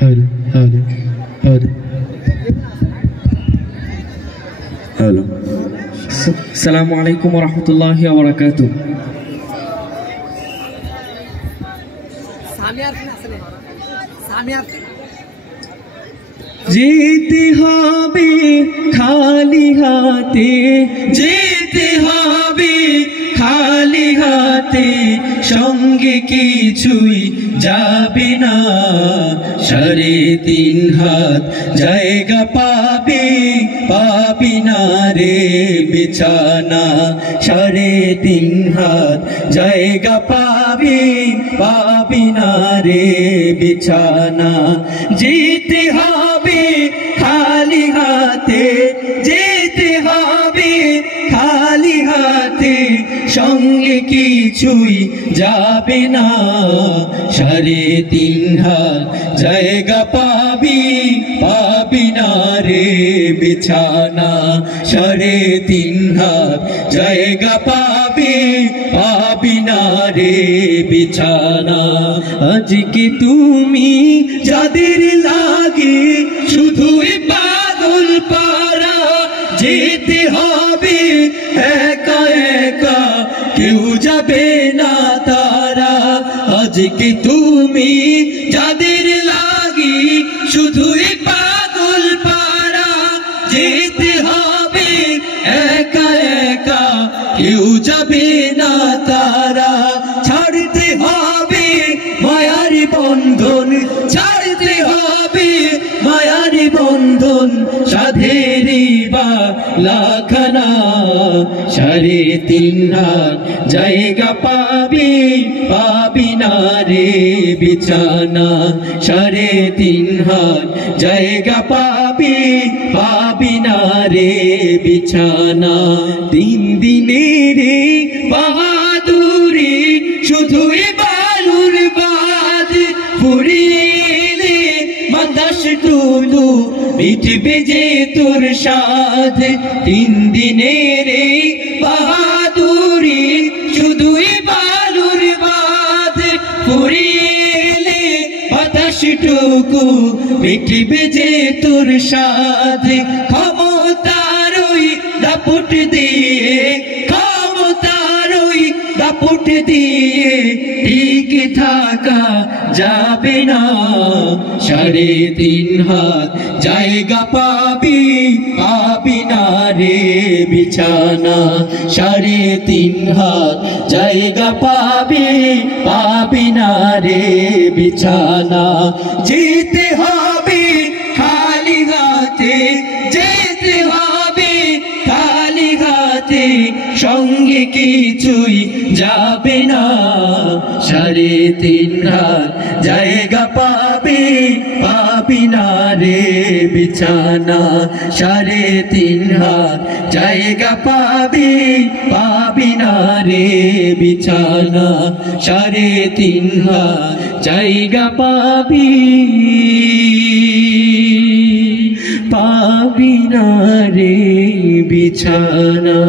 Hello hello hello hello. আসসালামু আলাইকুম ওয়া রাহমাতুল্লাহি ওয়া বারাকাতুহু। যেতে হবে খালি হাতে, যেতে হবে খালি হাতে, সঙ্গে কিছুই যাবে না। 3.5 হাত জায়গা পাবে, পাবি না রে বিছানা। 3.5 হাত জায়গা পাবে, পাবি না রে বিছানা। যেতে হবে খালি হাতে, যেতে হবে খালি হাতে, সঙ্গে কিছুই যাবে না। 3.5 হাত জায়গা পাবি, পাবি না রে বিছানা। 3.5 হাত জায়গা পাবি, পাবি না রে বিছানা। আজকে তুমি যাদের লাগে শুধুই পাগল পারা, যেতে হবে একা একা, কেউ যাবে না তারা। আজকে তুমি যাদের লাগি শুধুই পাগল পারা, যেতে হবে একা একা, কেউ যাবে না তারা। ছাড়তে হবে মায়ার বন্ধন, ছাড়তে হবে মায়ার বন্ধন, সাধেরই বালাখানা। 3.5 হাত জায়গা পাবি, পাবি না রে বিছানা। 3.5 হাত জায়গা পাবি, পাবি না রে বিছানা। 3 দিনের বাহাদুরি শুধুই বালুর বাদ, ফুরিয়ে বাতাস টুলু মিটবে যে তোর সাধ। 3 দিনের বাহাদুরি শুধুই বালুর বাদ, ফুরিয়ে বাতাস টুকু মিটবে যে তোর সাধ। ক্ষমতার ওই দাপট দিয়ে, ক্ষমতার ওই দাপট দিয়ে টিকে থাকা যাবে না। 3.5 হাত জায়গা পাবি, পাবি না রে বিছানা। 3.5 হাত জায়গা পাবি, পাবি না রে বিছানা। যেতে হবে খালি হাতে, যেতে হবে খালি হাতে, সঙ্গে কিছুই যাবে না। 3.5 হাত জায়গা পাবি, পাবি না রে বিছানা। 3.5 হাত জায়গা পাবি, পাবি না রে বিছানা। 3.5 হাত জায়গা পাবি, পাবি না রে বিছানা।